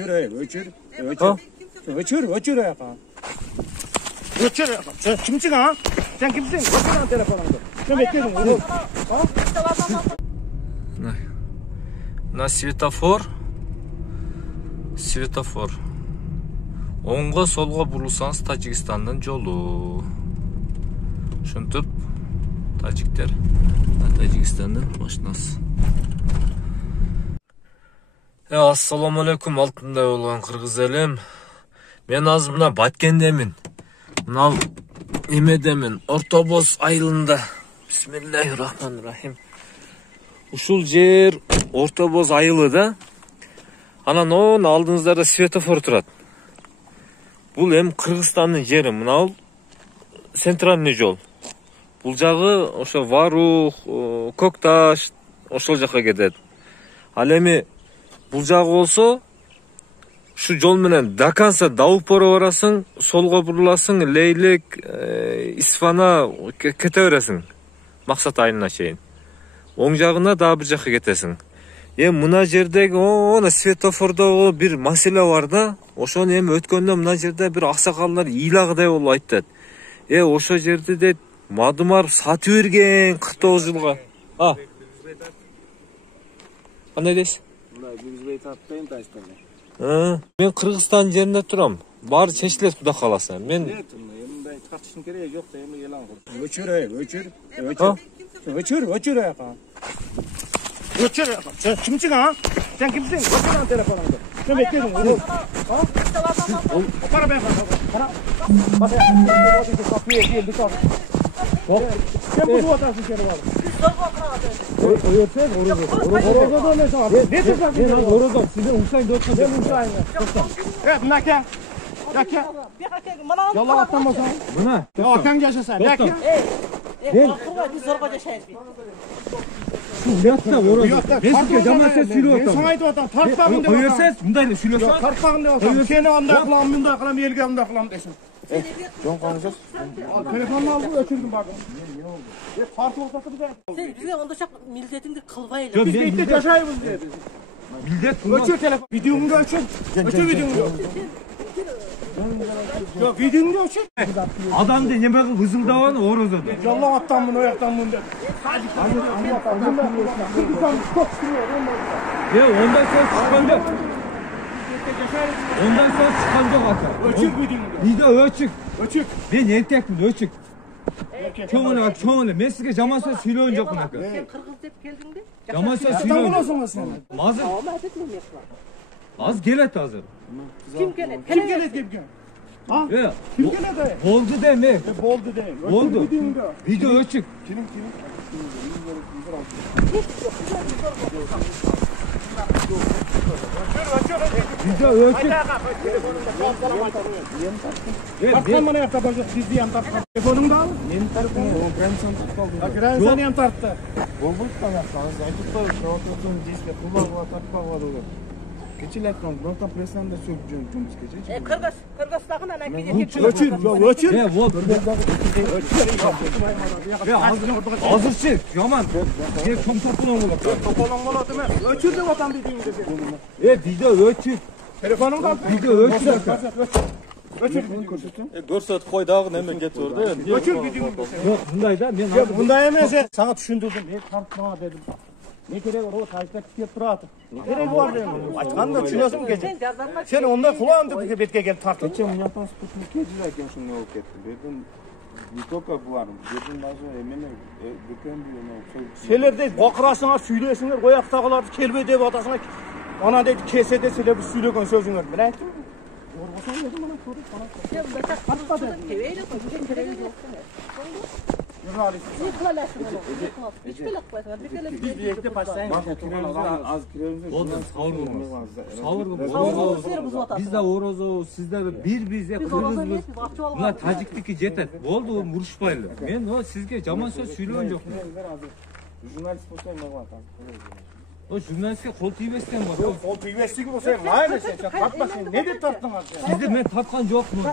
Öçür ayağa. Öçür ayağa. Sen kimsin ha? Sen kimsin? Öçür lan telefonunu. Sen bekledin. На светофор. Светофор. Оңго солго бурулсаңыз Тажикстандын жолу. Ушинтип тажиктер Тажикстандын машинасы. Ассаламу алейкум, алтындай болгон кыргыз элим. Мен азыр мына Баткендемин. Мына эмедемин, Орто Боз айылында. Бисмиллахиррахманиррахим. Ушул жер Орто Боз айылы да. Анан он алдыңыздарда светофор турат. Бул эми Кыргызстандын жери, мына центральный жол. Бул жагы ошо Варух, Кокташ, ошол жака кетет. Ал эми бул жагы болсо, шу жол менен Даканса Даупоро барасың, солго буруласың, Лейлек, Исфана кете бересиң. Максат айылына чейин. Оң жагына дагы бир жака кетесиң. Мына жердеги она светофордогу бир маселе бар да. Ошону эми өткөндө мына жерде бир аксакалдар ыйлагыдай болуп айтат. Ошо жерди дейт мадымар сатып берген 49 жылга. Кандай дейсиз? Мен Кыргызстан жеринде турам. Баары чечилет Кудай кааласа. Мен тартыштын кереги жок да, эми элан кыл. Öçür ayağa. Öçür ayağa. Sen kimsin ha? Sen kimsin? Öçür lan telefonunu. Sen bekledin. Para ben. Para. Bak ya. Kapıya gel bir tane. Sen bu otarsın seni var. Öğretmen orada ne zaman? Ne diyorsun? Orada sizin Hüseyin Dört'ün. Ben Hüseyin. Evet, nakya. Nakya. Yallah atlamazsan. Buna. Ya kan yaşasın. Nakya. Biz zorba yaşayız. Uyatta orada. Eski cemaate sürüyor. Ben sana aytıp tartmağın diyor. Koyarsanız bundaydı sürüyorsan. Yok tartmağın diyor. Seni anda kılam, bunda kılam, elge anda kılam desin. Jon konuşacağız. Telefonunu aldım, öçürdüm bakın. Parti ortası bize. Sen bize onda çok milletin kılbayla. Biz birlikte yaşayız diye. Millet öçür telefon. Videomu da öçür. Öçür videomu da. Yok videomu da öçür. Adam da yemeği vızıldavan orada. Yallah attan bunu, oyaktan bunu de. Ondan sonra çıkan yok. Ondan sonra çıkan yok hatta. Öçür videomu da. Video ölçük. Öçür. Ben erkektim ölçük. Çoğunu ben size camasına söylüyorum yok buna. Sen Kırgız deyip geldin de. Camasına İstanbul söylüyorum. olsun sen. Hazır. Az gelet hazır. Kim gelir? Kim gelir kim gel? Ha? Kim gelir de? Oldu de mi? Boldu değil. Oldu. Video ölçük. Kimin? Video ölçük. Tartkan bana yapta bakacak. Biz diyen tartkan. Telefonunu da al. Benim telefonum o Granson tutuldu. Granson yan tarttı. Болбойт канакта, айтып провокацион действия кылбагыла тартпагыла деп. Кечилек кон, бирок прессанда сөп жұмыс кечечи. Kırgız'dağın ana Öçür. Вот. Азырчы, жаман. Же чоң тополоң болот. Topalan bana deme. Öçür de vatan dediğin dedi. Video ölçük. Telefonunu da al. Video ölçük. Öçür. 4 saat koy dağın hemen getir orada. Öçür videomu. Yok, bunday da men Yok bunda emez. Sana düşündürdüm. Tartma dedim. Ne gerek var o taşta tutup duratu. Ne gerek var dedim. Açkanda düşünüyorsun gece. Sen onda kulağın dedi betke gel tart. Geçen yapan sputnik kecilerken şunu olup etti. Dedim не только bularım. Dedim bazı emine dükkan diyor ne. Seler de bakırasına söylesinler. Koyaktağılar kelbe de atasına. Ona dedi kesede size bu söylegen sözünler. Ben aytım. Orbasan dedim bana sorup bana. Ya bunda Kırgız'da keveyle koyun keveyle yok. Biz bir yekte başlayın. Az kiremiz. Bizde orozo, sizde bir bize kırgızбыз. Buna Tacik'teki jetet. Oldu vuruşpaylı. Men o sizge jaman söz söylöөн жокмун. Jurnalist bolsa ne var? O jurnalistke kol тийбестен бар. Kol tüyvestigi bolsa mayli sen tartma sen. Ne dep tarttın az sen? Sizde men tapkan жокмун.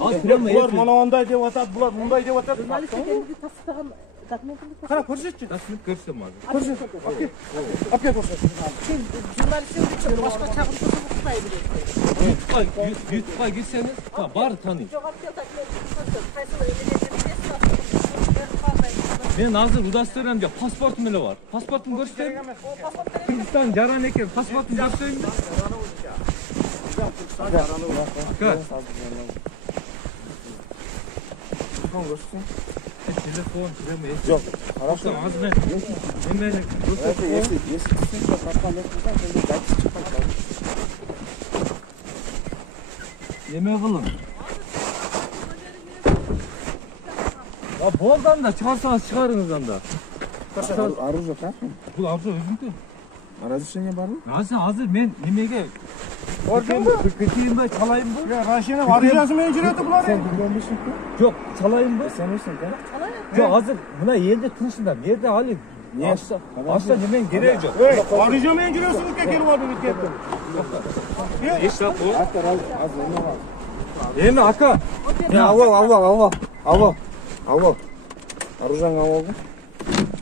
Al prema Bular mana onday dep atat, bular munday dep atat. Jurnalist kendini tasdiqlagan Qara ko'rsatchi. Dastni ko'rsam hozir. Ko'rsat. Aka ko'rsat. Sen jurnalistsin uchun boshqa chaqirtirsa uqmay bilasiz. YouTube'ga girseniz bari tanıyın. Men hozir udastırımca pasportum bile var. Pasportum göstereyim. Kırgızistan jaran ekan. Pasportum göstereyim. Aka. Telefon kiremeyim. Yok. Хорошо, hozir men nimani nima qildim? Ya boldan da çıkarsanız çıkarınızdan da. Оружие как? Bu avcı özümdü. Разрешение бар ма? Hazır men nimege Gördün mü? kırkayım da çalayım bu. Ya Raşen'e varacağız mı öncürüyordu bunlar? Sen bilmemişsin ki. Yok çalayım bu. Sen misin ki? Yok hazır buna yerde turşundan yerde alayım. Niye? Asla nemen gereği yok. Hey, varacağım mı öncürüyorsunuz ki gelip abi bitketti. İşte bu. Hatta az ne var? Değil mi Aka? Ya al. Оружие al.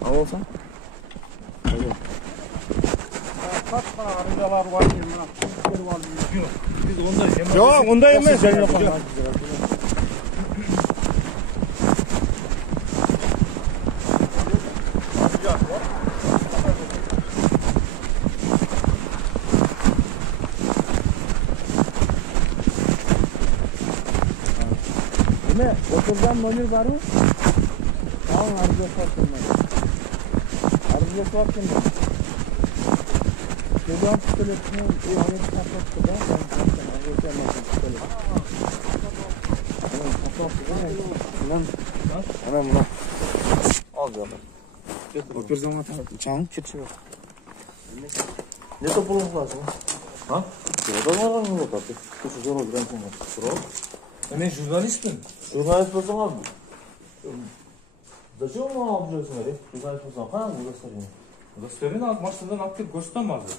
Al olsan. Kaç para arızalar var diyeyim bana. Biz ondan yemek. Yok onda yemeyiz. Ne? Oturdan menü var mı? Al arızası var şimdi. Arızası var şimdi. Şuradan tutuyorsun. İyi alıp saklattı da. Ana buna. Al canım. Otur zaman çağın geçiyor. Ne toplamamız lazım? Ha? Şurada var mı bu? Şu zor olur. Ben jurnalistim. Журналист болсаң ал. Зачем оны алып жүрсің әле? Журналист болсаң қана удостоверение. Удостоверение алып машинадан алып келіп көрсетем қазір.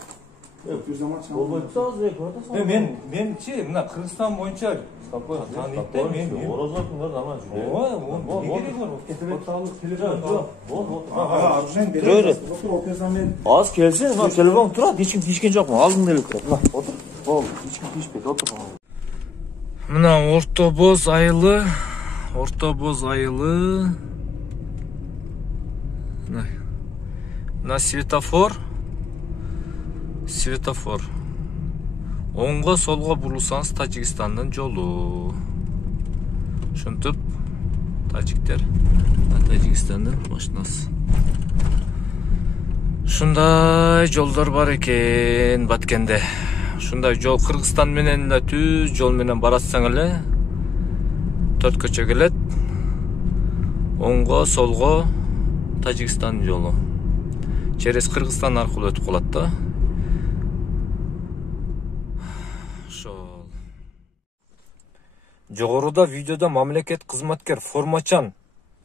Болбойт та азыр көрдүң. Менчи мына Кыргызстан боюнча таанıyт да мен. Ораза күндөр нормально жүрөт. Ой, не керек бар? Телефон аз келсең, мына телефон турат, эч ким тийишкен жокмун. Алдыңда эле турат. Мына, отур. Болду, эч ким тийишпейт, отур. Мына орто боз айылы. Мына светофор. Оңго солго бурулсаңыз Тажикстандын жолу. Ушинтип тажиктер Тажикстандын машинасы. Ушундай жолдор бар экен Баткенде. Ушундай жол Кыргызстан менен эле түз жол менен баратсаң эле 4 көчө келет. Оңго солго Тажикстан жолу. Через Кыргызстан аркылуу өтүп калат да. Ошол. Жогоруда видеодо мамлекет кызматкер формачан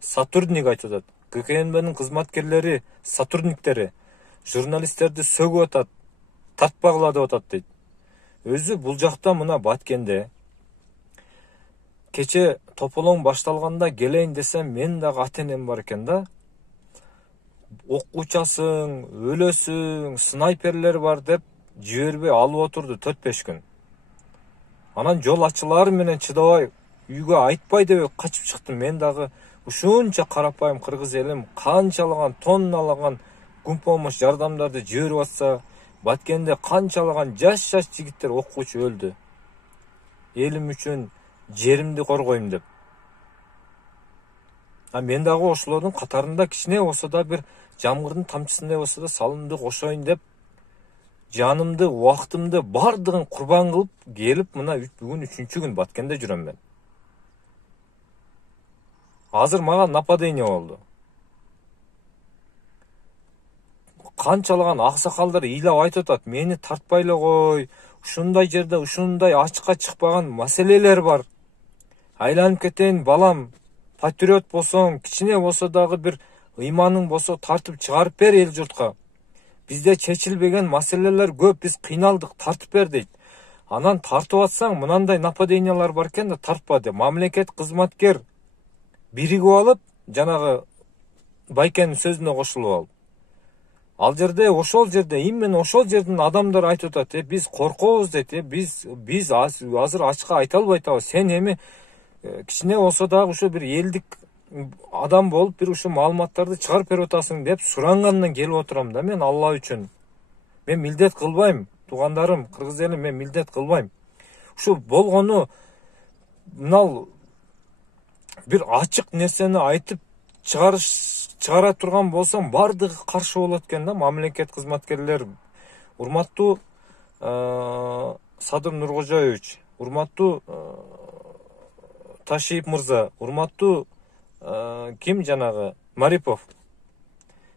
сотрудник айтып атат. ККНБнын кызматкерлери, сотрудниктери журналисттерди сөгүп атат, тартпагыла деп атат дейт. Өзү бул жакта мына Баткенде кече тополоң башталганда келейин десем, мен дагы ата-энем бар экен да. Ок учасың, өлөсүң, снайперлер бар деп жибербей алып отурду 4-5 күн. Анан жол ачылары менен чыдабай үйгө айтпай деп качып чыктым. Мен дагы ушунча карапайым кыргыз элим канчалаган тонналаган гумпомош жардамдарды жиберип атса, Баткенде канчалаган жаш жигиттер окуучу өлдү. Элим үчүн жеримди коргойм деп. Мен дагы ошолордун катарында кичине болсо да бир жамгырдын тамчысындай болсо да салымды кошоюн деп жанымды, убактымды бардыгын курбан кылып келип мына бүгүн 3-чү күн Баткенде жүрөм мен. Азыр мага нападение болду. Канчалаган аксакалдар ыйлап айтып атат, мени тартпай эле кой. Ушундай жерде ушундай ачыкка чыкпаган маселелер бар. Айланып кетейин балам, патриот болсоң, кичине болсо дагы бир ыйманың болсо тартып чыгарып бер эл журтка. Бизде чечилбеген маселелер көп, биз кыйналдык, тартып бер дейт. Анан тартып атсаң, мынандай нападениялар бар экен да тартпа деп. Мамлекет кызматкер биригип алып, жанагы Байкенин сөзүнө кошулуп алып. Ал жерде, ошол жерде, именно ошол жердин адамдары айтып атат, биз коркобуз дейт, биз азыр ачыкка айта албай атабыз. Сен эми кичине болсо дагы ушу бир элдик адам болуп, бир ушу маалыматтарды чыгарып берип атасың деп сурангандан келип отурам да мен Алла үчүн. Мен милдет кылбайм, туугандарым, кыргыз элим, мен милдет кылбайм. Ушу болгону мынал бир ачык нерсени айтып чыгара турган болсом бардыгы каршы болот экен да, мамлекет кызматкерлер. Урматтуу Садыр Нуркожоевич, урматтуу Ташиев мырза, урматтуу ким жанагы Марипов.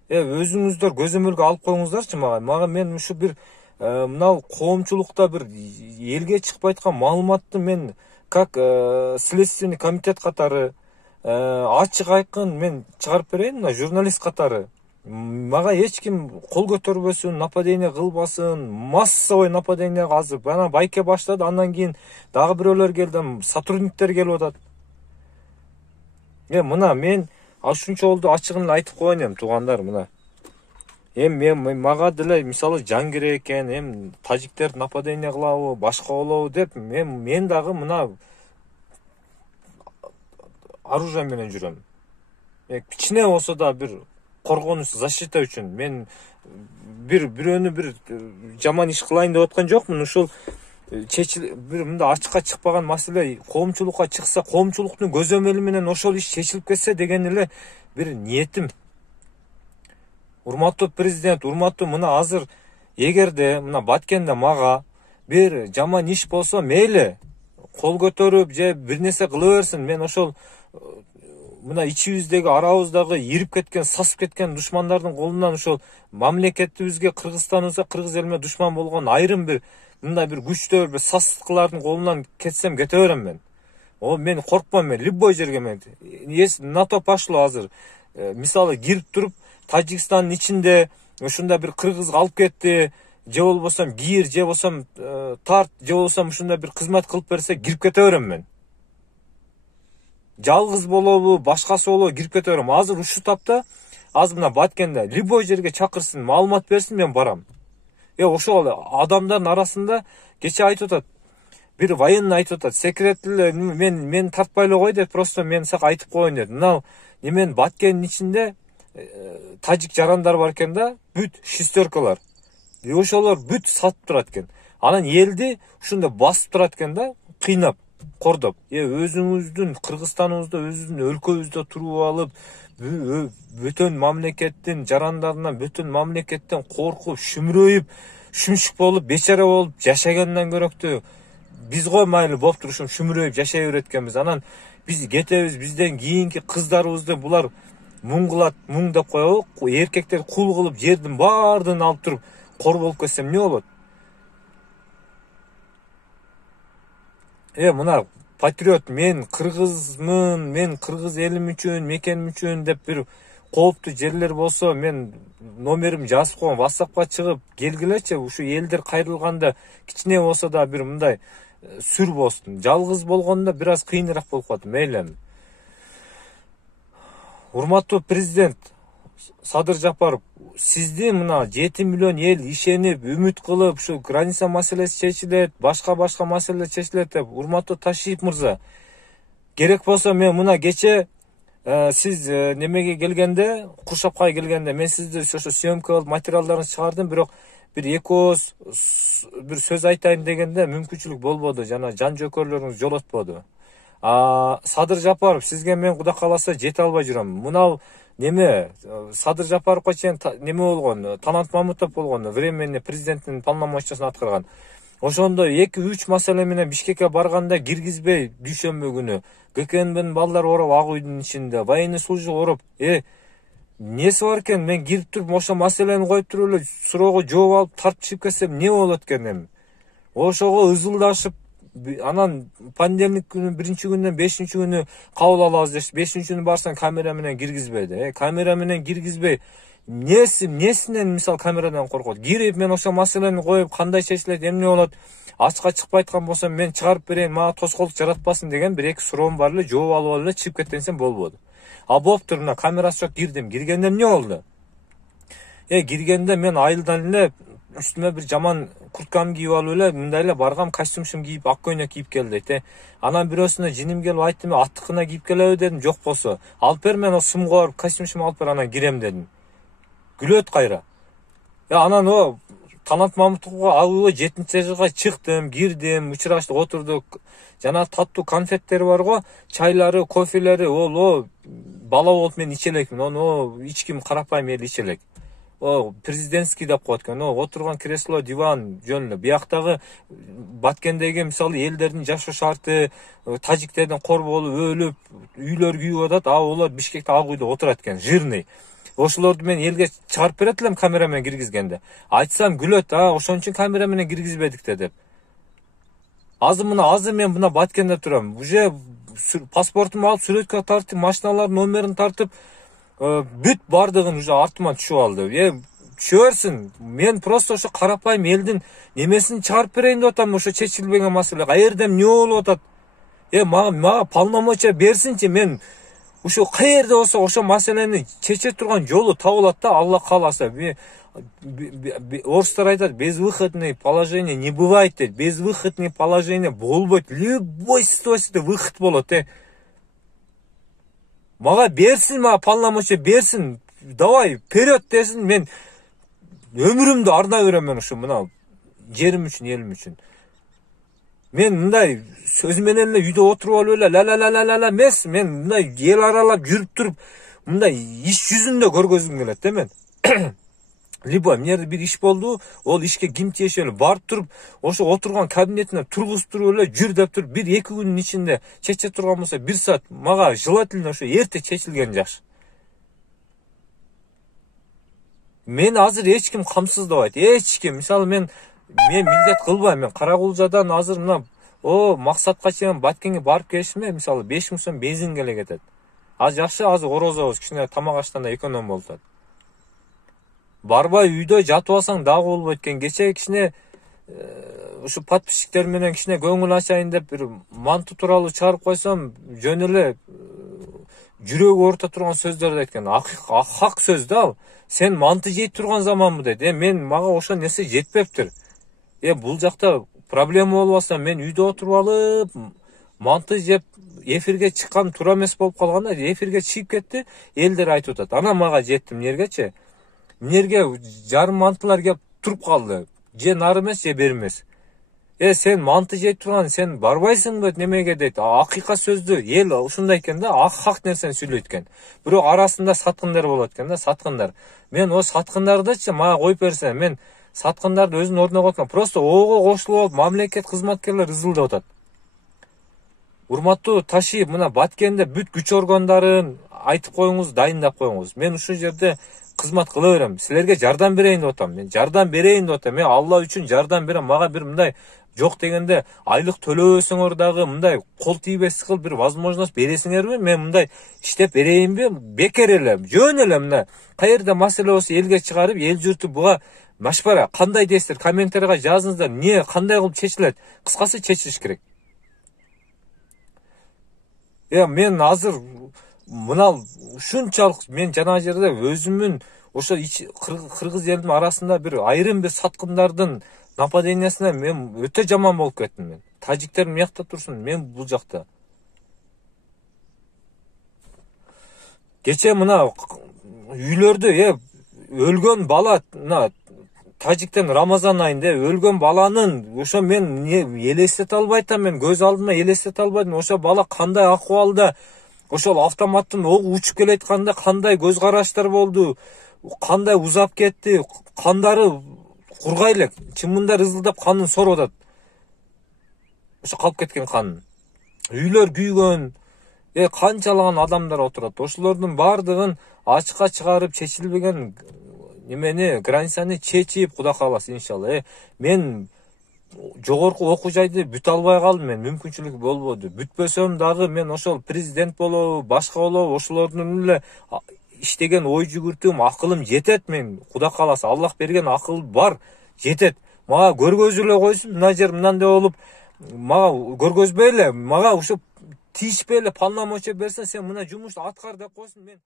Өзүңүздөр көзөмөлгө алып коюңуздарчы мага мен ушу бир мынау коомчулукта бир элге чыкпай аткан маалыматты мен как следственный комитет катары ачык айкын мен чыгарып берейин, мына журналист катары. Мага эч ким кол көтөрбөсүн, нападение кылбасын, массовый нападение азыр. Бана Байке баштады, андан кийин дагы бирөөлөр келди, сотрудниктер келип атат. Мына мен ушунча болду ачыгын эле айтып коеюн эми туугандар, мына. Мен мага деле мисалы жан керек экен, тажиктер нападение кылабы, башка болобу деп мен дагы мына оружие менен жүрөм. Кичине болсо да бир коргонуш, защита үчүн. Мен бирөөнү бир жаман иш кылайын деп аткан жокмун. Ушул бир мындай ачыкка чыкпаган маселе коомчулукка чыкса, коомчулуктун көзөмөлү менен ошол иш чечилип кетсе деген эле бир ниетим. Урматтуу президент, урматтуу мына азыр эгерде мына Баткенде мага бир жаман иш болсо, мейли кол көтөрүп же бир нерсе кыла берсин. Мен ошол мына ичибиздеги арабыздагы ирип кеткен, сасып кеткен душмандардын колунан ошол мамлекетибизге, Кыргызстаныбызга, кыргыз элиме душман болгон айрым бир мындай бир күчтөр, бир сасыткылардын колунан кетсем кете берем мен. Мен коркпойм, мен любой жерге мен. На то пошло азыр. Мисалы кирип туруп Тажикстандын ичинде ушундай бир кыргыз алып кетти, же болбосом кийир, же болбосом тарт, же болбосом ушундай бир кызмат кылып берсе кирип кете берем мен. Жалгыз болобу, башкасы болобу кирип кете берем. Азыр ушу тапта, азыр мына Баткенде любой жерге чакырсын, маалымат берсин, мен барам. Ошол адамдардын арасында кече айтып атат. Бир военный айтып атат. Секретли мен тартпай эле кой деп, просто мен сага айтып коеюн деп. Мына немен Баткендин ичинде тажик жарандар бар экен да, бүт шестеркалар. Ошолор бүт сатып турат экен. Анан элди ушундай басып турат экен да, кыйнап, кордоп. Өзүңүздүн Кыргызстаныбызда, өзүңүздүн өлкөбүздө туруп алып, бүтүн мамлекеттин жарандарынан, бүтүн мамлекеттен коркуп, шүмүрөйүп, шүмшүк болуп, бечара болуп жашагандан көрөктү. Биз го майлы болуп турушум шүмүрөйүп жашай берет экенбиз. Анан биз кетебиз, бизден кийинки кыздарыбызды булар муң кылат, муң деп коебу, эркектер кул кылып жердин баардыгын алып туруп кор болуп кетсем эмне болот? Мына патриот, мен кыргызмын, мен кыргыз элим үчүн, мекеним үчүн деп бир кооптуу жерлер болсо, мен номерим жазып коем, WhatsAppка чыгып келгилечи, ушу элдер кайрылганда кичине болсо да бир мындай сүр болсун. Жалгыз болгондо бир аз кыйыныраак болуп калат, мейли. Урматтуу президент Садыр Жапаров, сизди мына 7 миллион эл ишенип, үмүт кылып, ушу граница маселеси чечилет, башка маселе чечилет деп, урматтуу Ташиев мырза, керек болсо мен мына кече сиз немеге келгенде, Куршапка келгенде, мен сизди ошо съемка кылып материалдарын чыгардым, бирок бир экөөс бир сөз айтайын дегенде мүмкүнчүлүк болбоду, жана жан жөкөрлөрүңүз жолотподу. Садыр Жапаров, сизге мен кудай кааласа жете албай жүрөм. Мынау неме Садыр Жапаровго чейин неме болгон, Талант Мамытов болгон, временный президенттин полномочиясын аткарган. Ошондо 2-3 маселе менен Бишкекке барганда киргизбей дүйшөмбү күнү ГКНБнын балдары ороп ак үйдүн ичинде, военный служба ороп, эмнеси бар экен? Мен кирип туруп ошо маселени коюп туруп эле суроого жооп алып тартып чыгып кетсем эмне болот экен эми? Ошого ызылдашып, анан понедельник күнү, 1-күндөн 5-күнү кабыл алабыз деп, 5-күнү барсаң камера менен киргизбейди. Камера менен киргизбей, несинен мисал камерадан коркот? Кирип мен ошо маселени коюп, кандай чечилет, эмне болот? Ачыкка чыкпай аткан болсом мен чыгарып берейин, мага тоскоолдук жаратпасын деген бир эки суроом бар эле, жооп алып эле чыгып кетсем болбоду. болуптур, мына камерасы жок, кирдим. Киргенде эмне болду? Киргенде мен айылдан эле үстүмө бир жаман курткамды кийип алып эле мындай эле баргам, костюмшум кийип, ак көйнөк кийип келди. Анан бирөөсүнө жиним келип айттым, аттыкына кийип келеби дедим. Жок болсо, алып бер, мен сумга барып костюмшумду алып бер, анан кирем дедим. Күлөт кайра. Анан о Талант Мамытовго алып 7-жылга чыктым, кирдим, учураштык, отурдук. Жана таттуу конфеттери бар го, чайлары, кофелери, ол бала болуп мен иче элекмин. Ону ичким карапайым эл иче элек. Президентский деп коет экен. Отурган кресло, диван жөн эле. Бияктагы Баткендеги мисалы элдердин жашоо шарты, тажиктердин корболуп, өлүп, үйлөр күйүп атат. Олар Бишкекте ак үйдө отурат экен, жирный. Ошолорду мен элге чыгарып берет элем камера менен киргизгенде. Айтсам күлөт, ошон үчүн камера менен киргизбедик деп. Азыр мен мына Баткенде турам. Уже паспортумду алып, сүрөткө тартып, машиналардын номерин тартып, бүт бардыгын уже артыма түшүп алды. Чөөрсүн, мен просто ошо карапайым элдин немесин чыгарып берейин деп атам, ошо чечилбеген маселе. Каерде эмне болуп атат? Мага полномочия берсинчи, мен ошо каерде болсо ошо маселени чече турган жолу табылат да, Алла кааласа. Орустар айтат, безвыходный положение не бывает дейт. Безвыходный положение болбойт. Любой ситуацияда выход болот. Мага берсин, мага полномочия берсин. Давай, вперед десин, мен өмүрүмдү арнай берем мен ушу мына жерим үчүн, элим үчүн. Мен мындай сөз менен эле үйдө отуруп алып эле ла эмес, мен мындай эл аралап жүрүп туруп, мындай иш жүзүндө көргөзгүм келет мен. Либо эмне бир иш болду, ол ишке ким тиешелүү барып туруп, ошо отурган кабинетине тургузуп туруп эле жүр деп туруп, 1-2 күнүн ичинде чече турган болсо 1 саат, мага желательно ошо эрте чечилген жакшы. Мен азыр эч ким камсыздабайт, эч ким. Мисалы мен милдет кылбайм, мен Каракулжадан азыр мына максатка чейин Баткенге барып келишиме мисалы 5000 сом бензинге эле кетет. Жакшы, азыр орозобуз, кичине тамак аштанда эконом болуп атат. Барбай үйдө жатып алсаң дагы болбойт экен. Кече кичине ушу подписчиктер менен кичине көңүл ачайын деп бир манты тууралуу чыгарып койсом, жөн эле жүрөгү орто турган сөздөрдү айткан. Хак сөз да ал. Сен манты жей турган заманбы дейт. Мага ошо нерсе жетпептир. Бул жакта проблема болуп алса, мен үйдө отуруп алып, манты жеп эфирге чыккан туура эмес болуп калганда, эфирге чыгып кетти, элдер айтып атат. Анан мага жетти эмнергечи? Эмнерге жарым мантылар кеп туруп калды. Же нары эмес, же бери эмес. Сен манты жей турган, сен барбайсыңбы немеге дейт. Акыйкат сөздү эл ушундай экен да, хак нерсени сүйлөйт экен. Бирок арасында саткындар болот экен да, саткындар. Мен о саткындардычы мага коюп берсе, мен саткындарды өзүнүн ордуна коюп, просто ого кошулуп алып, мамлекет кызматкерлери ызылдап атат. Урматтуу Ташиев, мына Баткенде бүт күч органдарын айтып коюңуз, дайындап коюңуз. Мен ушул жерде кызмат кыла берем. Силерге жардам берейин деп атам. Мен жардам берейин деп атам. Мен Алла үчүн жардам берем. Мага бир мындай жок дегенде айлык төлөбөсөңөр дагы мындай кол тийбес кыл бир возможность бересиңерби? Мен мындай иштеп берейинби? Бекер эле, жөн эле мына каерде маселе болсо элге чыгарып, эл журту буга машпара кандай дейсиздер? Комментарийга жазыңыздар. Эмне кандай кылып чечилет? Кыскасы чечилиш керек. Мен азыр мына ушунчалык мен жана жерде өзүмүн ошо кыргыз элдин арасында бир айрым бир саткындардын нападениясына мен өтө жаман болуп кеттим мен. Тажиктер мыякта турсун, мен бул жакта. Кече мына үйлөрдө өлгөн бала, мына Тажиктен Рамазан айында өлгөн баланын ошо мен элестете албайтам, мен көз алдыма элестете албадым. Ошо бала кандай акыбалда, ошол автоматтын огу учуп келатканда кандай көз караштар болду, кандай узап кетти, кандары кургай элек, чымындар ызылдап канын соруп атат. Ошо калып кеткен канын. Үйлөр күйгөн, канчалаган адамдар отурат. Ошолордун бардыгын ачыкка чыгарып чечилбеген немени, границаны чечип, Кудай кааласа иншалла. Мен жогорку окуу жайды бүтө албай калдым, мен мүмкүнчүлүк болбоду. Бүтпөсөм дагы мен ошол президент болобу, башка болобу, ошолордун эле иштеген ой жүгүртүм, акылым жетет. Мен Кудай кааласа Аллах берген акыл бар, жетет. Мага көргөзүп эле койсун, мына жер мындай болуп, мага көргөзбөй эле, мага ушу тийишпей эле полномочия берсең, сен мына жумушту аткар деп койсун. Мен